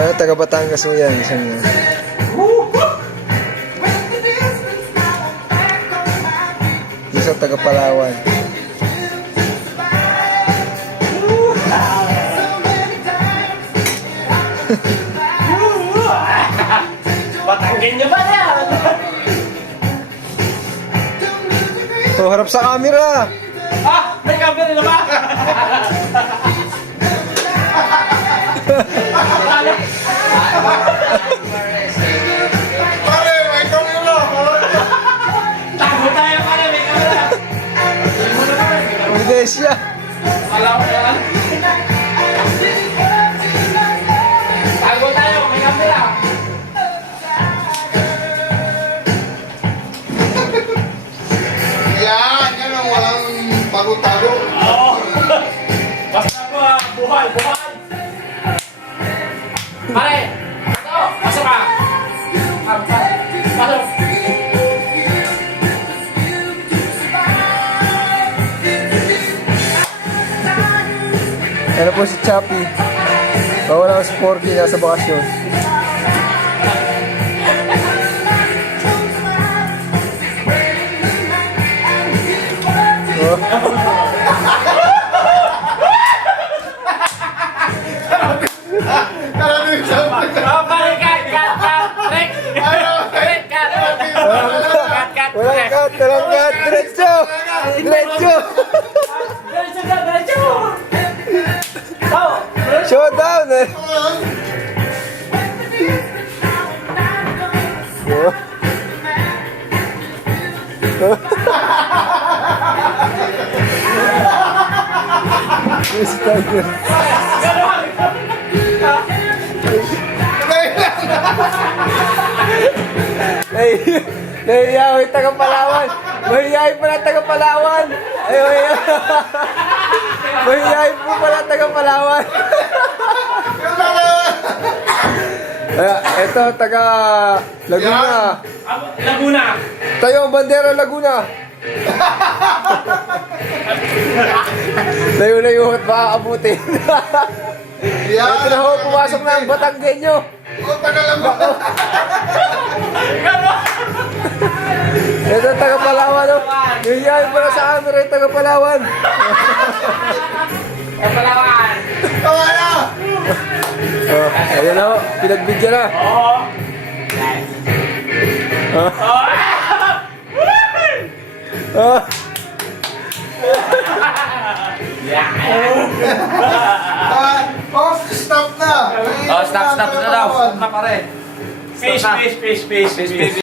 Taga Batangas mo yan. Isang yan. Isang taga Palawan. Patangkin nyo ba yan? So, harap sa camera. Ah! May camera na ba? Pare, may camera. Tago tayo pare, may camera. Evidencia. Alam mo yan? Tago tayo, may camera. Yan ang walang tago-tago. Oo. Basta po, buhay, buhay. Pare, ito, pasok ka. Pasok. Ano po si Chappy? Bawala ko si Porky, nasa bakasyon. Oh. Karami sa Oh, pare, cut. Rek. Rek, cut. Cut. Walang cut, walang cut. Diretso! Diretso! Diretso. Oh, Showdown eh! Oh. Yes, tiger. Nahiya, may taga Palawan. Mahihayin pala taga Palawan. Ay, mahihayin po pala taga Palawan. Ito, taga Laguna. Laguna. Tayo ang bandera Laguna. Layo-layo at maaabutin. Ito na ho, pumasok na ang Batanggenyo. tagal lang ba? Ito, taga Palawan. Nangyayari pala sa camera yung taga Palawan. Palawan. Tawa na! Ayan na ho, pinagbigyan na. Oo. Ah, Stop na! Oh, stop na daw. Stop na pare. Fish.